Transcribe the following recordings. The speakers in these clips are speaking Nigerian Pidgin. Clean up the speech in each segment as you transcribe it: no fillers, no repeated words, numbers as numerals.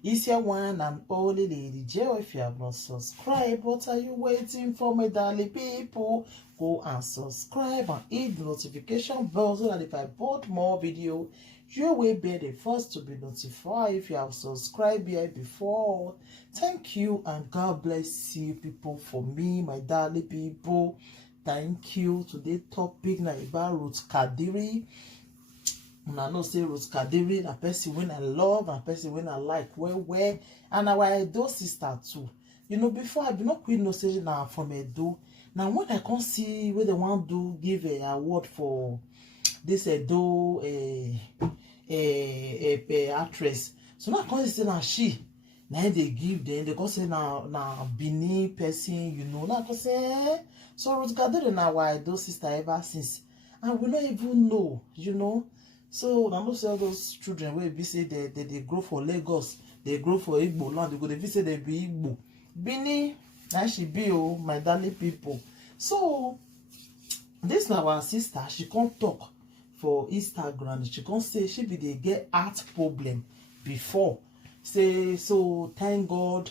It's your one and only Lady Joe. If you have not subscribed, what are you waiting for, my darling people? Go and subscribe and hit the notification bell so that if I put more video, you will be the first to be notified. If you have subscribed here before, thank you and God bless you people. For me, my darling people, thank you. Today's topic na about Ruth Kadiri. I know say Ruth Kadiri, a person when I love, a person when I like well, and our Edo sister too. You know, before I be not queen no say now from Edo. Now when I can't see where they want to give a award for this Edo actress, so now I can't say now she. Now they give them, they can say now Benin person, you know. Now I can say so Ruth Kadiri now our Edo sister ever since, and we don't even know, you know. So I know say all those children where we say they grow for Lagos, they grow for Igbo land, they go they say they be Igbo. Bini, now she be my darling people. So this now our sister, she can't talk for Instagram. She can't say she be they get heart problem before. Say so thank God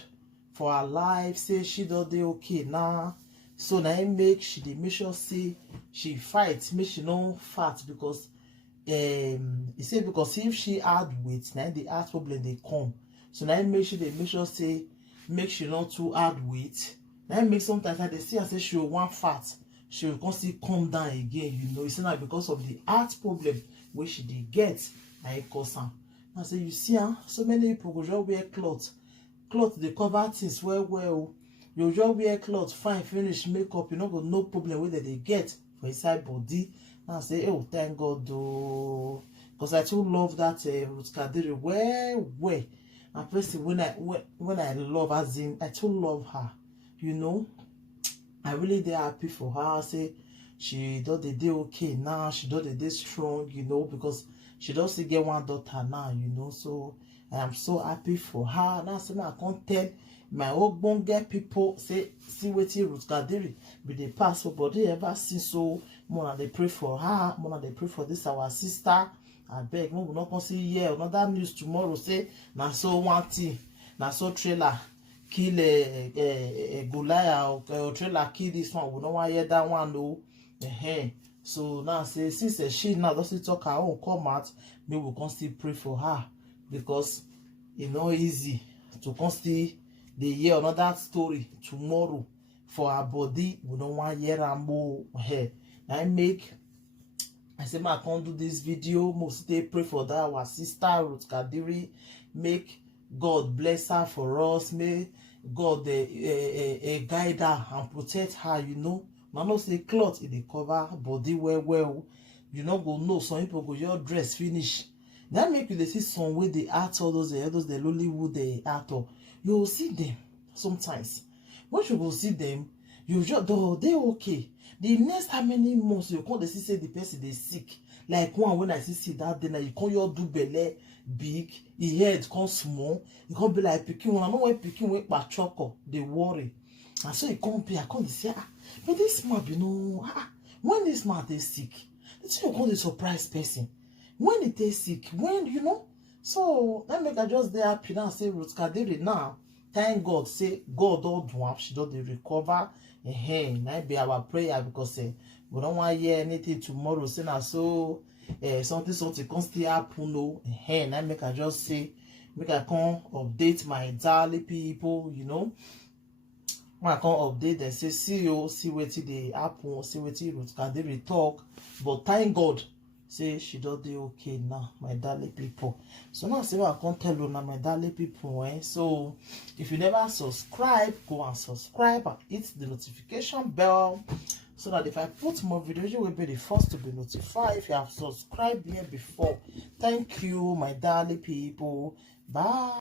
for her life. Say she does they okay now. So now make sure say she fight, make she no fat because he said because if she add weight, now the heart problem they come. So now make sure say make she not too add weight. Now make sometimes they see and say she will want fat, she will constantly come down again. You know, it's not because of the heart problem where she did get and it cause her. I say you see, so many people go just wear clothes. Clothes they cover things well. You just wear clothes, fine, finish makeup, you know, got no problem with that they get for inside body. I say, oh, thank God, though, because I too love that Ruth Kadiri well. And person when I love, as in, I too love her, you know. I really dey happy for her. I say she does the day okay now. She does the day strong, you know, because she does still get one daughter now, you know. So I am so happy for her. Now, so I can't tell my old get people say see wetin Ruth Kadiri be the pass for body ever since. So more they pray for her, more they pray for this our sister. I beg, we will not come see here another news tomorrow. Say na so one thing, na so trailer kill Goliath or trailer kill this one. We don't want hear that one though. So now say since she now doesn't talk her own come out, me will constantly pray for her because it's not easy to constantly they hear another story tomorrow for her body. We don't want hear more. I say I can't do this video. Mostly pray for that our sister Ruth Kadiri. Make God bless her for us. May God guide her and protect her. You know, now no say cloth in the cover body well. You know go know some people go your dress finish. That make you they see some way they act all those the Lollywood the actor. You will see them sometimes. Once you will see them, you just they okay. The next how many months you can't see say the person they sick. Like one when I see that then you can't your do belly big, the head come small. You can't be like picking one. I know when picking with by choco, they worry. And so you can't be. I can't say but this man you know when this man is sick, that's you call the surprise person. When it is sick, when you know. So that make I just there happy now say Ruth Kadiri now. Thank God, say God don't do she don't recover. Now be our prayer because we don't want to hear anything tomorrow. Say now so something can still happen. No, now make I just say make I come update my darling people. You know, when I come update and say see you see what they happen, see what Ruth Kadiri talk. But thank God. Say she don't do okay now, my darling people. So now say I can't tell you now, my darling people. So if you never subscribe, go and subscribe and hit the notification bell so that if I put more videos, you will be the first to be notified. If you have subscribed here before, thank you, my darling people. Bye.